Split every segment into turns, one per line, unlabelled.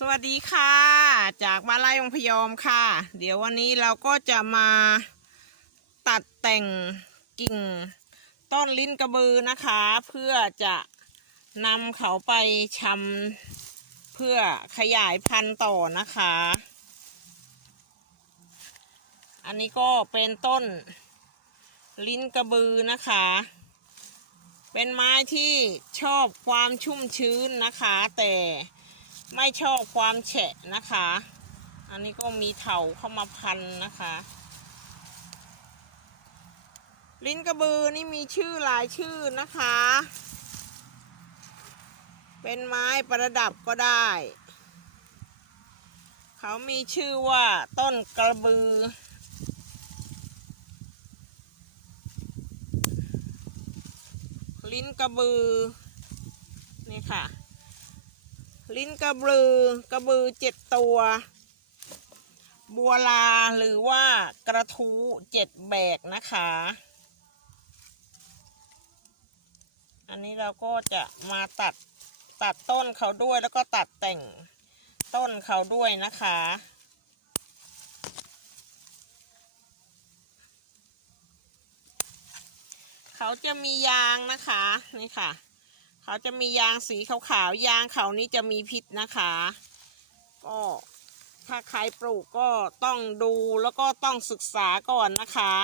สวัสดีค่ะ จากมาลายองพยอมค่ะ เดี๋ยววันนี้เราก็จะมาตัดแต่งกิ่งต้นลิ้นกระบือนะคะ เพื่อจะนำเขาไปชำเพื่อขยายพันธุ์ต่อนะคะ อันนี้ก็เป็นต้นลิ้นกระบือนะคะ เป็นไม้ที่ชอบความชุ่มชื้นนะคะ แต่ ไม่ชอบความแฉะนะคะ อันนี้ก็มีเถาเข้ามาพันนะคะ ลิ้นกระบือนี่มีชื่อหลายชื่อนะคะ เป็นไม้ประดับก็ได้ เขามีชื่อว่าต้นกระบือลิ้นกระบือ นี่ค่ะ ลิ้นกระบือกระบือเจ็ดตัว บัวลาหรือว่ากระทูเจ็ดแบกนะคะ อันนี้เราก็จะมาตัดตัดต้นเขาด้วยแล้วก็ตัดแต่งต้นเขาด้วยนะคะเขาจะมียางนะคะ นี่ค่ะ เขาจะมียางสีขาวๆยางเขานี้จะมีพิษนะคะ ก็ถ้าใครปลูกก็ต้องดูแล้วก็ต้องศึกษาก่อนนะคะ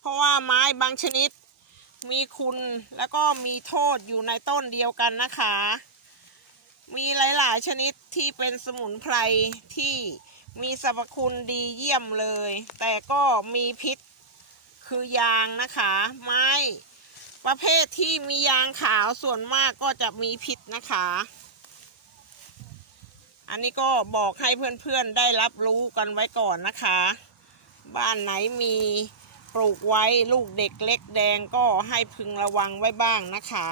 เพราะว่าไม้บางชนิดมีคุณแล้วก็มีโทษอยู่ในต้นเดียวกันนะคะ มีหลายๆ ชนิดที่เป็นสมุนไพรที่มีสรรพคุณดีเยี่ยมเลย แต่ก็มีพิษคือยางนะคะ ไม้ ประเภทที่มียางขาวส่วนมากก็จะมีพิษนะคะ อันนี้ก็บอกให้เพื่อนๆได้รับรู้กันไว้ก่อนนะคะ บ้านไหนมีปลูกไว้ลูกเด็กเล็กแดงก็ให้พึงระวังไว้บ้างนะคะ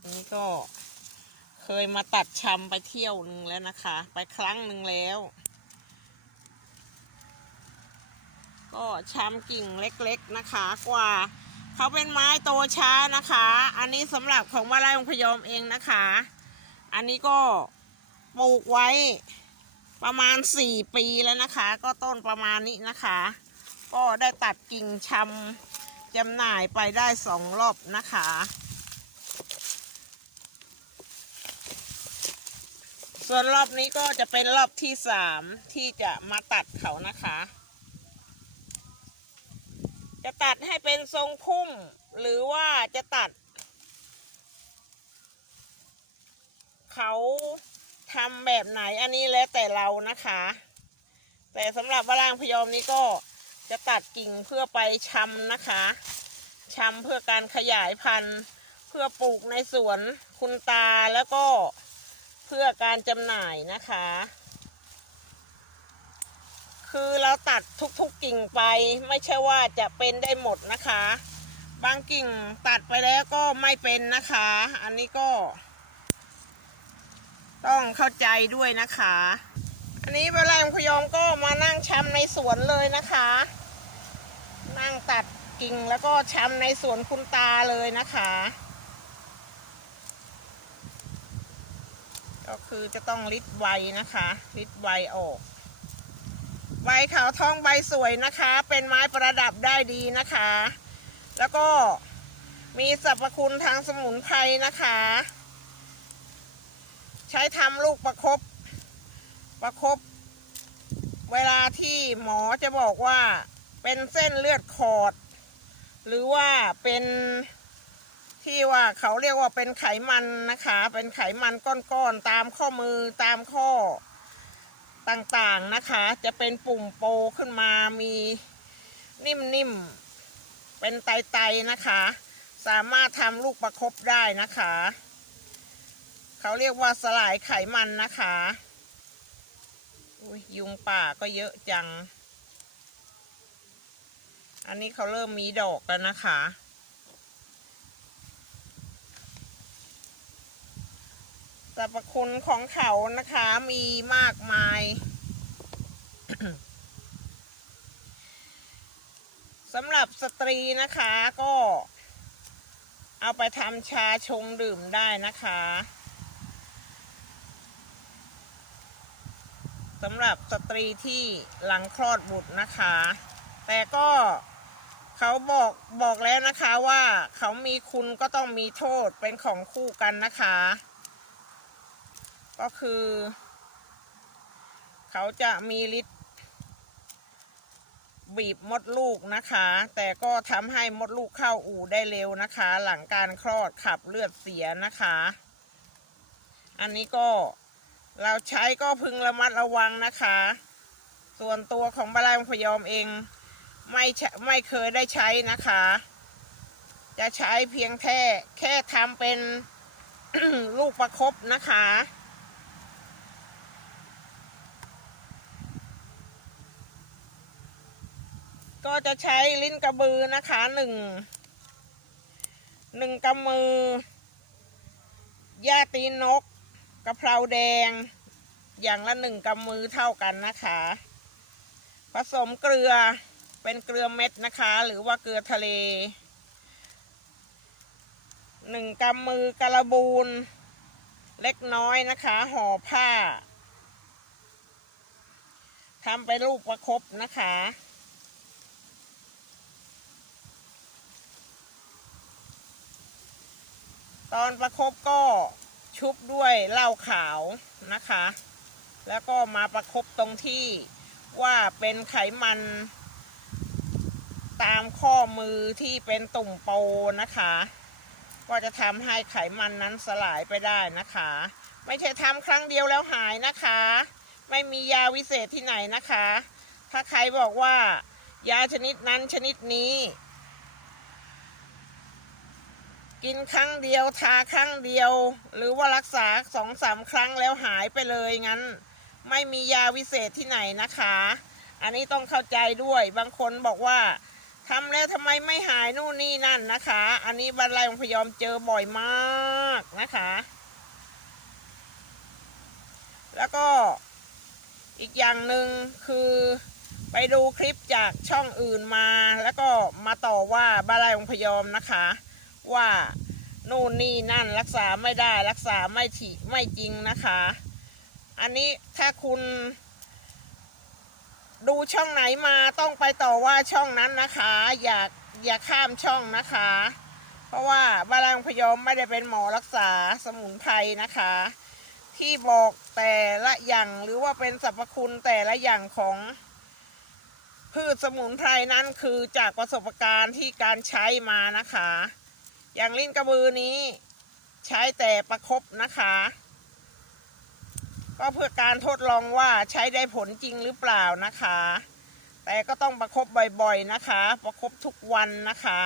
อันนี้ก็เคยมาตัดชำไปเที่ยวหนึ่งแล้วนะคะ ไปครั้งหนึ่งแล้ว ก็ช้ำกิ่งเล็กๆนะคะกว่า เขาเป็นไม้โตช้านะคะ อันนี้สำหรับของมาลายองพยอมเองนะคะ อันนี้ก็ปลูกไว้ประมาณสี่ปีแล้วนะคะ ก็ต้นประมาณนี้นะคะ ก็ได้ตัดกิ่งชำจำหน่ายไปได้สองรอบนะคะ ส่วนรอบนี้ก็จะเป็นรอบที่สามที่จะมาตัดเขานะคะ จะตัดให้เป็นทรงพุ่ม หรือว่าจะตัด เขาทำแบบไหนอันนี้แล้วแต่เรานะคะ แต่สำหรับวรางพยอมนี้ก็จะตัดกิ่งเพื่อไปชำนะคะชำเพื่อการขยายพันธุ์ เพื่อปลูกในสวนคุณตาแล้วก็เพื่อการจำหน่ายนะคะ คือเราตัดทุกๆกิ่งไป ไม่ใช่ว่าจะเป็นได้หมดนะคะ บางกิ่งตัดไปแล้วก็ไม่เป็นนะคะ อันนี้ก็ ต้องเข้าใจด้วยนะคะ อันนี้เวลาพยอมก็มานั่งชำในสวนเลยนะคะ นั่งตัดกิ่งแล้วก็ชำในสวนคุณตาเลยนะคะ ก็คือจะต้องริดไวนะคะริดไวออก ใบขาวทองใบสวยนะคะ เป็นไม้ประดับได้ดีนะคะ แล้วก็มีสรรพคุณทางสมุนไพรนะคะ ใช้ทำลูกประครบประครบเวลาที่หมอจะบอกว่าเป็นเส้นเลือดขอด หรือว่าเป็นที่ว่าเขาเรียกว่าเป็นไขมันนะคะ เป็นไขมันก้อนๆตามข้อมือตามข้อ ต่างๆนะคะ จะเป็นปุ่มโปขึ้นมามีนิ่มๆ เป็นไตๆนะคะ สามารถทำลูกประครบได้นะคะ เขาเรียกว่าสลายไขมันนะคะยุงป่าก็เยอะจัง อันนี้เขาเริ่มมีดอกแล้วนะคะ สรรพคุณของเขานะคะมีมากมายสำหรับสตรีนะคะก็ เอาไปทำชาชงดื่มได้นะคะสำหรับสตรีที่หลังคลอดบุตรนะคะ แต่ก็เขาบอกบอกแล้วนะคะว่าเขามีคุณก็ต้องมีโทษเป็นของคู่กันนะคะ ก็คือ เขาจะมีฤทธิ์บีบมดลูกนะคะ แต่ก็ทำให้มดลูกเข้าอู่ได้เร็วนะคะ หลังการคลอดขับเลือดเสียนะคะ อันนี้ก็เราใช้ก็พึงระมัดระวังนะคะ ส่วนตัวของบาลายพยอมเองไม่ไม่เคยได้ใช้นะคะ จะใช้เพียงแค่แค่ทำเป็นลูกประคบนะคะ ก็จะใช้ลิ้นกระบือนะคะหนึ่งหนึ่งกำมือย่าตีนนกกะเพราแดง อย่างละหนึ่งกำมือเท่ากันนะคะ ผสมเกลือเป็นเกลือเม็ดนะคะ หรือว่าเกลือทะเลหนึ่งกำมือกระบูนเล็กน้อยนะคะห่อผ้าทำไปนรูปประคบนะคะ ตอนประคบก็ชุบด้วยเหล้าขาวนะคะ แล้วก็มาประคบตรงที่ว่าเป็นไขมันตามข้อมือที่เป็นตุ่มโปนะคะ ก็จะทำให้ไขมันนั้นสลายไปได้นะคะ ไม่ใช่ทำครั้งเดียวแล้วหายนะคะ ไม่มียาวิเศษที่ไหนนะคะ ถ้าใครบอกว่ายาชนิดนั้นชนิดนี้ กินครั้งเดียวทาครั้งเดียว หรือว่ารักษาสองสามครั้งแล้วหายไปเลยงั้น ไม่มียาวิเศษที่ไหนนะคะ อันนี้ต้องเข้าใจด้วยบางคนบอกว่าทำแล้วทำไมไม่หายนู่นนี่นั่นนะคะ อันนี้บรรลัยของพยอมเจอบ่อยมากนะคะ แล้วก็อีกอย่างหนึ่งคือไปดูคลิปจากช่องอื่นมา แล้วก็มาต่อว่าบรรลัยของพยอมนะคะ ว่านู่นนี่นั่นรักษาไม่ได้รักษาไม่ฉีไม่จริงนะคะ อันนี้ถ้าคุณ ดูช่องไหนมาต้องไปต่อว่าช่องนั้นนะคะ อย่าอย่าข้ามช่องนะคะ เพราะว่าบาลังพยอมไม่ได้เป็นหมอรักษาสมุนไพรนะคะ ที่บอกแต่ละอย่างหรือว่าเป็นสรรพคุณแต่ละอย่างของพืชสมุนไพรนั้นคือจากประสบการณ์ที่การใช้มานะคะ อย่างลิ้นกระบือนี้ ใช้แต่ประครบนะคะ ก็เพื่อการทดลองว่าใช้ได้ผลจริงหรือเปล่านะคะ แต่ก็ต้องประครบบ่อยๆนะคะ ประครบทุกวันนะคะ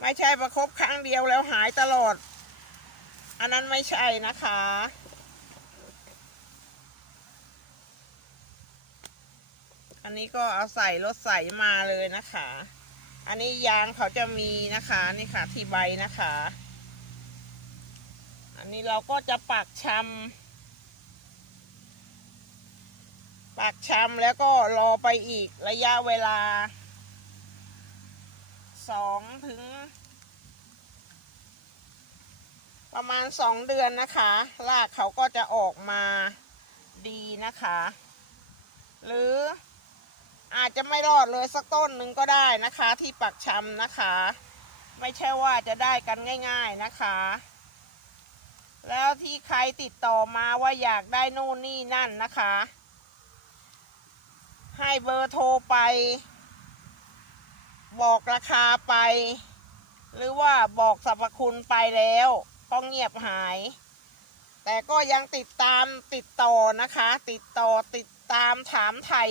ไม่ใช่ประครบครั้งเดียวแล้วหายตลอด อันนั้นไม่ใช่นะคะอันนี้ก็เอาใส่รถใส่มาเลยนะคะ อันนี้ยางเขาจะมีนะคะนี่ค่ะที่ใบนะคะ อันนี้เราก็จะปักชำปักชำแล้วก็รอไปอีกระยะเวลาสองถึง ประมาณสองเดือนนะคะรากเขาก็จะออกมาดีนะคะ หรือ อาจจะไม่รอดเลยสักต้นหนึ่งก็ได้นะคะ ที่ปักชำนะคะ ไม่ใช่ว่าจะได้กันง่าย ๆนะคะ แล้วที่ใครติดต่อมาว่าอยากได้นู่นนี่นั่นนะคะ ให้เบอร์โทรไป บอกราคาไป หรือว่าบอกสรรพคุณไปแล้วก็เงียบหาย แต่ก็ยังติดตามติดต่อนะคะ ติดต่อติดตามถามไทย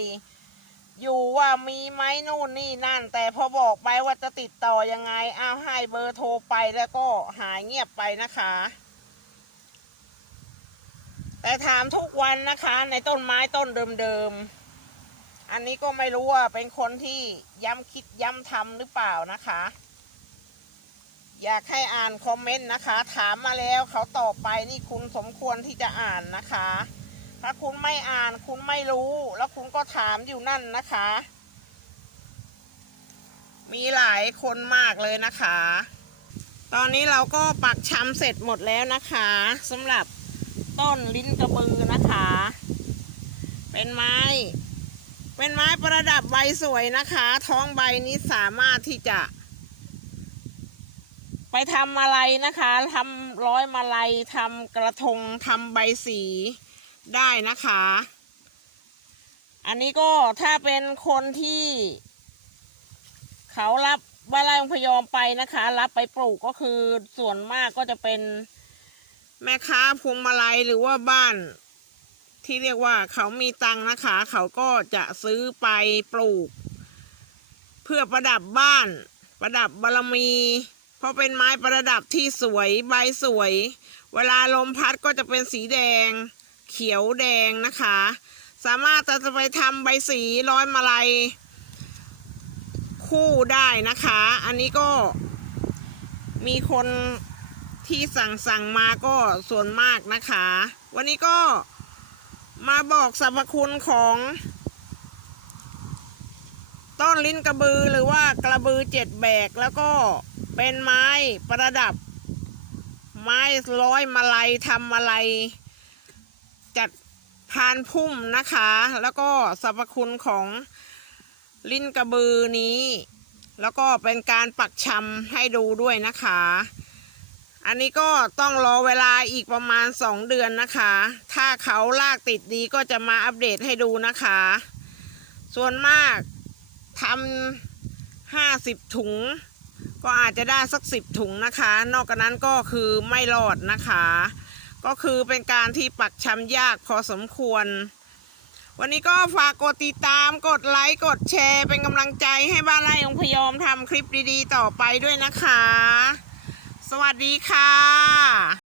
อยู่ว่ามีไหมนู่นนี่นั่น แต่พอบอกไปว่าจะติดต่อยังไงอ้าวให้เบอร์โทรไปแล้วก็หายเงียบไปนะคะ แต่ถามทุกวันนะคะ ในต้นไม้ต้นเดิมๆอันนี้ก็ไม่รู้ว่าเป็นคนที่ย้ำคิดย้ำทำหรือเปล่านะคะ อยากให้อ่านคอมเมนต์นะคะ ถามมาแล้วเขาตอบไปนี่คุณสมควรที่จะอ่านนะคะ ถ้าคุณไม่อ่านคุณไม่รู้ แล้วคุณก็ถามอยู่นั่นนะคะ มีหลายคนมากเลยนะคะ ตอนนี้เราก็ปักชำเสร็จหมดแล้วนะคะสำหรับต้นลิ้นกระบือนะคะ เป็นไม้ เป็นไม้ประดับใบสวยนะคะ ท้องใบนี้สามารถที่จะ ไปทำอะไรนะคะทำร้อยมาลัยทำกระทงทำใบสี ได้นะคะ อันนี้ก็ถ้าเป็นคนที่ เขารับวาลายองพยอมไปนะคะ รับไปปลูกก็คือส่วนมากก็จะเป็นแม่ค้าพวงมาลัยหรือว่าบ้าน ที่เรียกว่าเขามีตังค์นะคะ เขาก็จะซื้อไปปลูก เพื่อประดับบ้าน ประดับบารมี เพราะเป็นไม้ประดับที่สวยใบสวย เวลาลมพัดก็จะเป็นสีแดง เขียวแดงนะคะ สามารถจะไปทำใบสีร้อยมาลัย คู่ได้นะคะ อันนี้ก็มีคนที่สั่งสั่งมาก็ส่วนมากนะคะ วันนี้ก็มาบอกสรรพคุณของต้นลิ้นกระบือหรือว่ากระบือเจ็ดแบกแล้วก็เป็นไม้ประดับ ไม้ร้อยมาลัยทำมาลัย จัดพานพุ่มนะคะ แล้วก็สรรพคุณของลิ้นกระบือนี้ แล้วก็เป็นการปักชำให้ดูด้วยนะคะ อันนี้ก็ต้องรอเวลาอีกประมาณสองเดือนนะคะ ถ้าเขาลากติดดีก็จะมาอัปเดตให้ดูนะคะ ส่วนมากทำห้าสิบถุง ก็อาจจะได้สักสิบถุงนะคะ นอกจากนั้นก็คือไม่รอดนะคะ ก็คือเป็นการที่ปักชำยากพอสมควร วันนี้ก็ฝากกดติดตามกดไลค์ กดแชร์ เป็นกำลังใจให้บ้านไร่องพยอมทำคลิปดีๆ ต่อไปด้วยนะคะ สวัสดีค่ะ